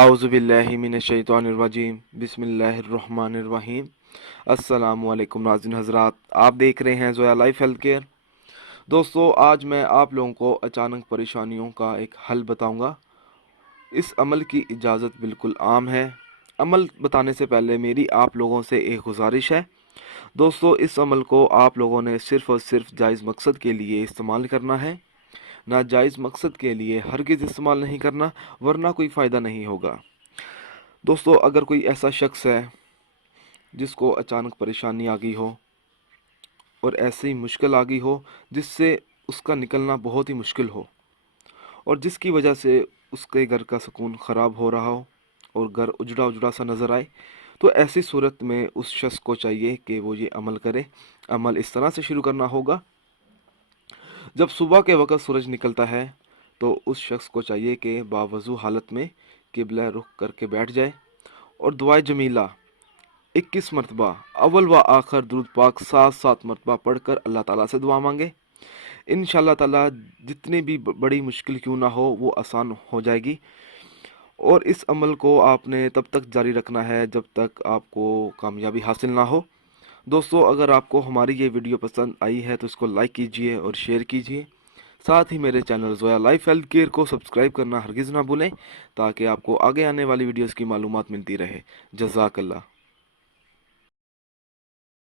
आउज़ु बिल्लाहि मिनश्शैतानिर्रजीम बिस्मिल्लाहिर्रहमानिर्रहीम। अस्सलामु अलैकुम नाज़रीन हज़रात, आप देख रहे हैं ज़ोया लाइफ हेल्थ केयर। दोस्तों, आज मैं आप लोगों को अचानक परेशानियों का एक हल बताऊंगा। इस अमल की इजाज़त बिल्कुल आम है। अमल बताने से पहले मेरी आप लोगों से एक गुजारिश है। दोस्तों, इस अमल को आप लोगों ने सिर्फ़ और सिर्फ जायज़ मकसद के लिए इस्तेमाल करना है। नाजायज़ मकसद के लिए हरगिज़ इस्तेमाल नहीं करना, वरना कोई फ़ायदा नहीं होगा। दोस्तों, अगर कोई ऐसा शख्स है जिसको अचानक परेशानी आ गई हो और ऐसी मुश्किल आ गई हो जिससे उसका निकलना बहुत ही मुश्किल हो, और जिसकी वजह से उसके घर का सुकून ख़राब हो रहा हो और घर उजड़ा उजड़ा सा नज़र आए, तो ऐसी सूरत में उस शख्स को चाहिए कि वो ये अमल करे। अमल इस तरह से शुरू करना होगा। जब सुबह के वक़्त सूरज निकलता है तो उस शख्स को चाहिए कि बावज़ू हालत में किबला रुख करके बैठ जाए और दुआए जमीला 21 मरतबा अव्वल व आखिर दुरूद पाक 7 मरतबा पढ़कर अल्लाह ताला से दुआ मांगे। इंशाअल्लाह ताला जितनी भी बड़ी मुश्किल क्यों ना हो, वो आसान हो जाएगी। और इस अमल को आपने तब तक जारी रखना है जब तक आपको कामयाबी हासिल ना हो। दोस्तों, अगर आपको हमारी ये वीडियो पसंद आई है तो इसको लाइक कीजिए और शेयर कीजिए। साथ ही मेरे channel Zoya life health care को सब्सक्राइब करना हरगिज़ ना भूलें, ताकि आपको आगे आने वाली वीडियोस की मालूमात मिलती रहे। जज़ाकल्लाह।